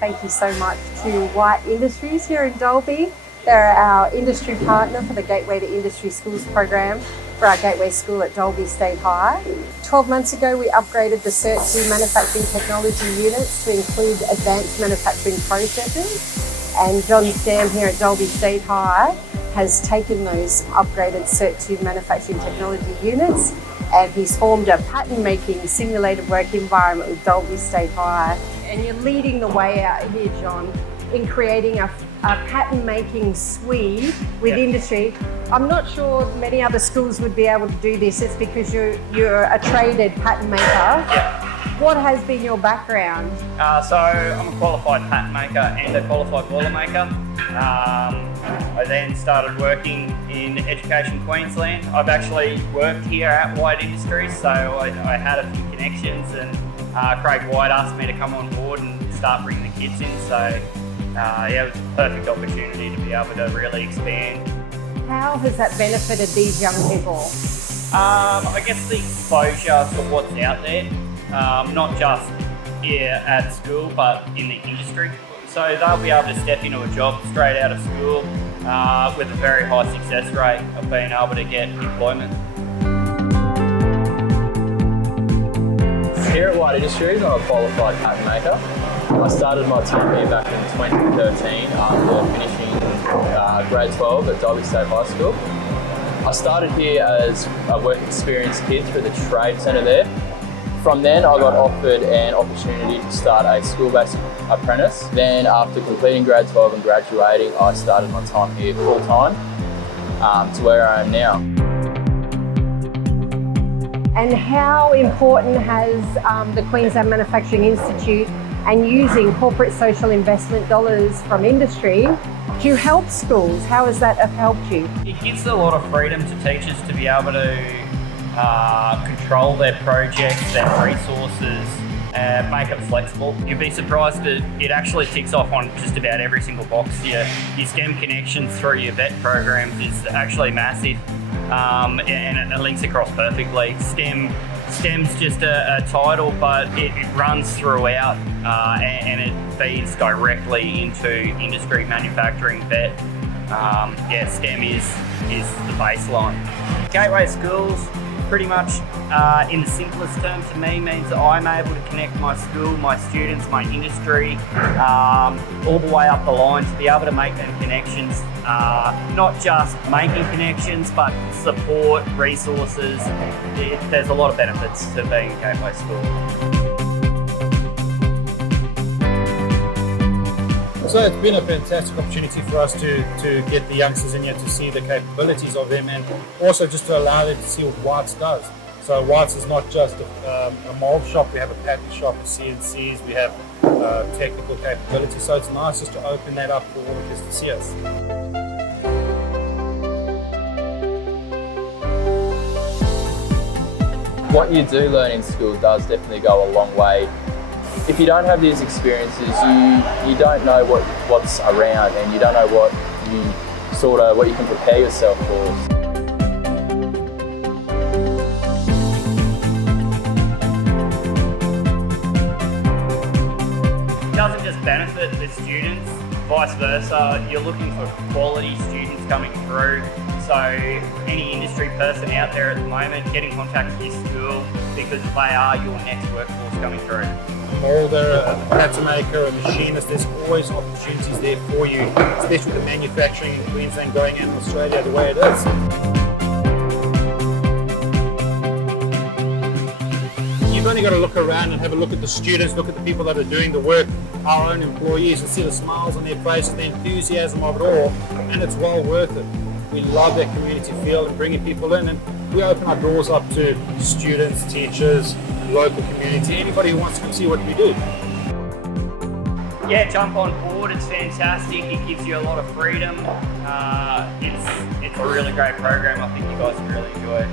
thank you so much to White Industries here in Dalby. They're our industry partner for the Gateway to Industry Schools program for our Gateway School at Dalby State High. 12 months ago, we upgraded the Cert 2 manufacturing technology units to include advanced manufacturing processes. And John Stam here at Dalby State High has taken those upgraded Cert 2 manufacturing technology units, and he's formed a pattern-making simulated work environment with Dalby State High. And you're leading the way out here, John, in creating a pattern-making suite with industry. I'm not sure many other schools would be able to do this. It's because you're a traded pattern maker. Yeah. What has been your background? So I'm a qualified pattern maker and a qualified boiler maker. I then started working in Education Queensland. I've actually worked here at White Industries, so I had a few connections, and Craig White asked me to come on board and start bringing the kids in. So yeah, it was a perfect opportunity to be able to really expand. How has that benefited these young people? I guess the exposure to what's out there, not just here at school, but in the industry. So they'll be able to step into a job straight out of school with a very high success rate of being able to get employment. Here at White Industries, I'm a qualified pattern maker. I started my time here back in 2013 after finishing grade 12 at Dalby State High School. I started here as a work experience kid through the trade centre there. From then I got offered an opportunity to start a school-based apprentice. Then after completing grade 12 and graduating, I started my time here full-time to where I am now. And how important has the Queensland Manufacturing Institute and using corporate social investment dollars from industry to help schools? How has that helped you? It gives a lot of freedom to teachers to be able to control their projects, their resources, make it flexible. You'd be surprised that it actually ticks off on just about every single box. Your STEM connections through your VET programs is actually massive, and it links across perfectly. STEM's just a title, but it runs throughout and it feeds directly into industry, manufacturing, VET. Yeah, STEM is the baseline. Gateway Schools, pretty much in the simplest terms to me, means that I'm able to connect my school, my students, my industry, all the way up the line to be able to make them connections. Not just making connections, but support, resources. There's a lot of benefits to being a Gateway School. So it's been a fantastic opportunity for us to get the youngsters in here to see the capabilities of them, and also just to allow them to see what White's does. So White's is not just a mold shop, we have a pattern shop, a CNCs, we have technical capability. So it's nice just to open that up for all of us to see us. What you do learn in school does definitely go a long way. If you don't have these experiences, you don't know what's around, and you don't know what you can prepare yourself for. It doesn't just benefit the students, vice versa. You're looking for quality students coming through. So any industry person out there at the moment, get in contact with your school, because they are your next workforce coming through. A molder, a pattern maker, a machinist, there's always opportunities there for you, especially with the manufacturing in Queensland going in Australia the way it is. You've only got to look around and have a look at the students, look at the people that are doing the work, our own employees, and see the smiles on their faces, the enthusiasm of it all, and it's well worth it. We love that community feel and bringing people in, and we open our doors up to students, teachers, local community, anybody who wants to come see what we do. Yeah, jump on board, it's fantastic, it gives you a lot of freedom. It's a really great program, I think you guys will really enjoy it.